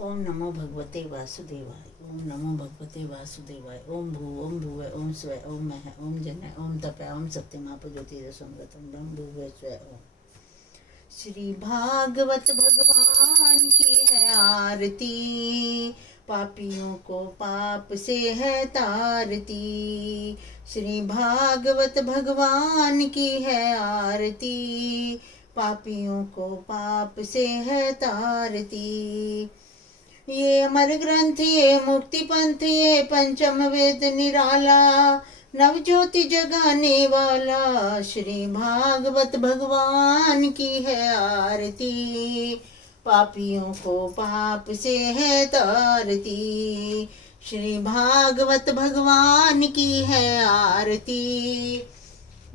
ओम नमो भगवते वासुदेवाय। ओम नमो भगवते वासुदेवाय। ओम भुवः ओम स्वः ओम मह ओम जनः ओम तपः ओम सत्यमाप ज्योतिरसंगतं ब्रह्म भुवः स्वः ओम। श्री भागवत भगवान की है आरती, पापियों को पाप से है तारती। श्री भागवत भगवान की है आरती, पापियों को पाप से है तारती। ये अमर ग्रंथ, ये मुक्ति पंथ, ये पंचम वेद निराला, नव ज्योति जगाने वाला। श्री भागवत भगवान की है आरती, पापियों को पाप से है तारती। श्री भागवत भगवान की है आरती,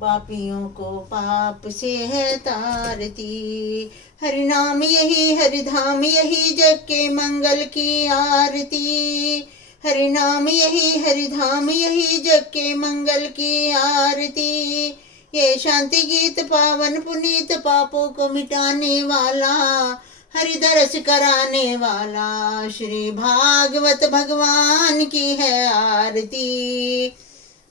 पापियों को पाप से है तारती। हरि नाम यही हरि धाम यही, जग के मंगल की आरती। हरि नाम यही हरि धाम यही, जग के मंगल की आरती। ये शांति गीत पावन पुनीत, पापों को मिटाने वाला, हरि दरस कराने वाला। श्री भागवत भगवान की है आरती,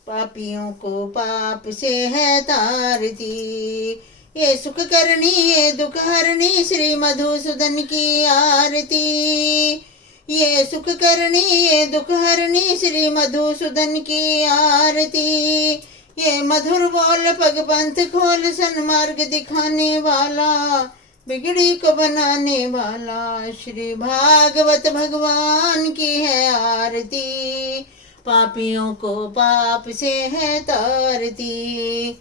पापियों को पाप से है तारती। ये सुख करनी ये दुख हरनी, श्री मधुसूदन की आरती। ये सुख करनी ये दुख हरनी, श्री मधुसूदन की आरती। ये मधुर बोल पग पंथ खोल, सन्मार्ग दिखाने वाला, बिगड़ी को बनाने वाला। श्री भागवत भगवान की है आरती, पापियों को पाप से है तारती।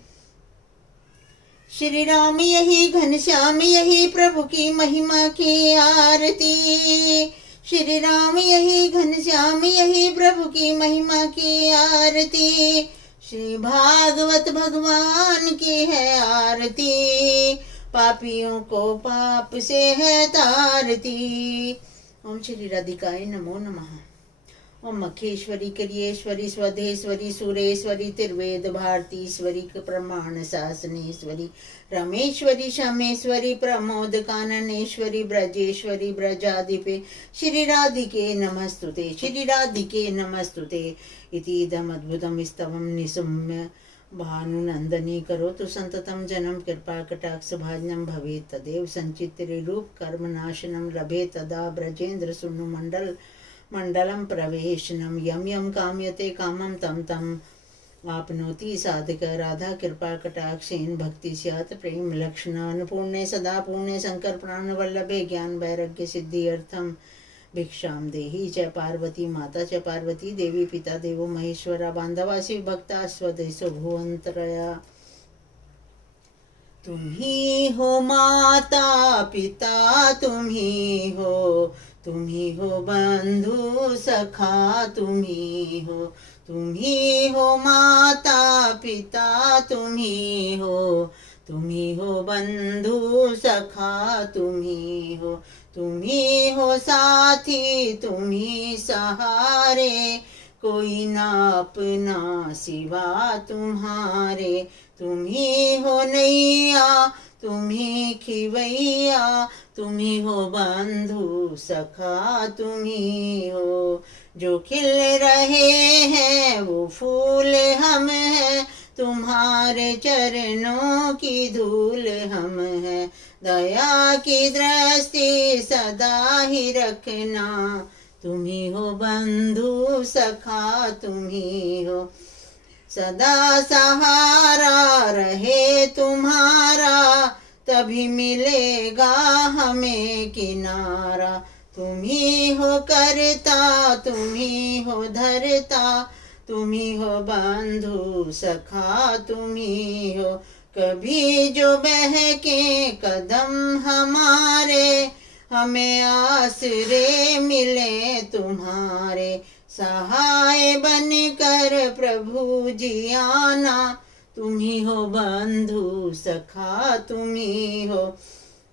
श्री राम यही घनश्याम यही, प्रभु की महिमा की आरती। श्री राम यही घनश्याम यही, प्रभु की महिमा की आरती। श्री भागवत भगवान की है आरती, पापियों को पाप से है तारती। ओम श्री राधिकाय नमो नमः। ओम मखेश्वरी करियेश्वरी स्वधेश्वरी सुरेश्वरी तिर्वेद भारतीश्वरी प्रमाण शासनेश्वरी रमेश्वरी शमेश्वरी प्रमोद काननेश्वरी ब्रजेश्वरी ब्रजाधिपे श्री राधिके नमस्तुते श्री राधिके नमस्तुते। इतीदमद्भुतं स्तवं निसुम्य भानुनंदनी करोतु संततं जनं कृपा कटाक्ष भाजनं भवेत् तदेव संचित्रिरूप कर्मनाशनं लभेत् तदा ब्रजेन्द्र सुनु मंडलम प्रवेशनम यम यम काम्यते कामम तम तम आपनोति साधक। राधा कृपा कटाक्षेन भक्ति स्यात् प्रेम लक्षण पूर्णे सदा पूर्णे शंकर प्राण वल्लभे ज्ञान वैराग्य सिद्धि अर्थम भिक्षाम देहि च पार्वती माता च पार्वती देवी पिता देवो महेश्वरा बांधवा शिव भक्ता स्वदेशो भुवंतरया। तुम ही हो माता पिता तुम ही हो बंधु सखा तुम ही हो माता पिता तुम ही हो बंधु सखा तुम ही हो साथी तुम ही सहारे, कोई ना अपना सिवा तुम्हारे। तुम ही हो नैया तुम ही खिवैया, तुम ही हो बंधु सखा तुम ही हो। जो खिल रहे हैं वो फूल हम हैं, तुम्हारे चरणों की धूल हम हैं। दया की दृष्टि सदा ही रखना, तुम ही हो बंधु सखा तुम ही हो। सदा सहारा रहे तुम्हारा, तभी मिलेगा हमें किनारा। तुम ही हो करता तुम ही हो धरता, तुम ही हो बंधु सखा तुम ही हो। कभी जो बहके कदम हमारे, हमें आसरे मिले तुम्हारे। सहाय बनकर प्रभु जी आना, तुम ही हो बंधु सखा तुम ही हो।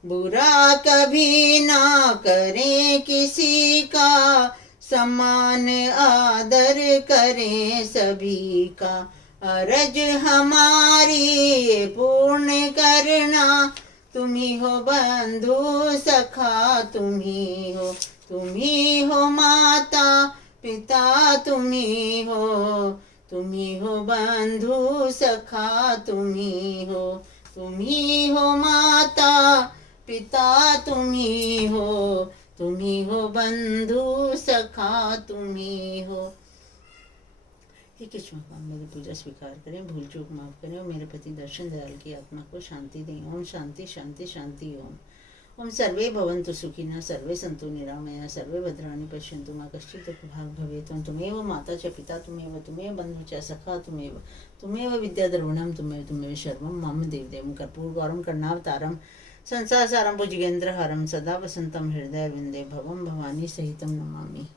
बुरा कभी ना करें किसी का, सम्मान आदर करें सभी का। अरज हमारी पूर्ण करना, तुम ही हो बंधु सखा तुम ही हो। तुम्ही हो माता पिता, तुम्ही हो बंधु सखा, तुम्ही हो माता पिता, तुम्ही हो बंधु सखा, तुम्ही हो। हे कृष्ण भगवान मेरी पूजा स्वीकार करें, भूल चूक माफ करें और मेरे पति दर्शन दयाल की आत्मा को शांति दें। ओम शांति शांति शांति ओम। ओम सर्वे भवन्तु सुखिनः, सर्वे सन्तु निरामया, सर्वे भद्राणि पश्यन्तु मा कश्चित् दुःखभाग् भवेत्। त्वमेव माता च पिता, त्वमेव बन्धु च सखा, त्वमेव विद्याद्रविणं, त्वमेव सर्वं मम देवदेवं कर्पूरगौरं करुणावतारं संसारसारं भुजगेन्द्रहारं सदा वसन्तं हृदयविन्दे भवं भवानी सहितं नमामि।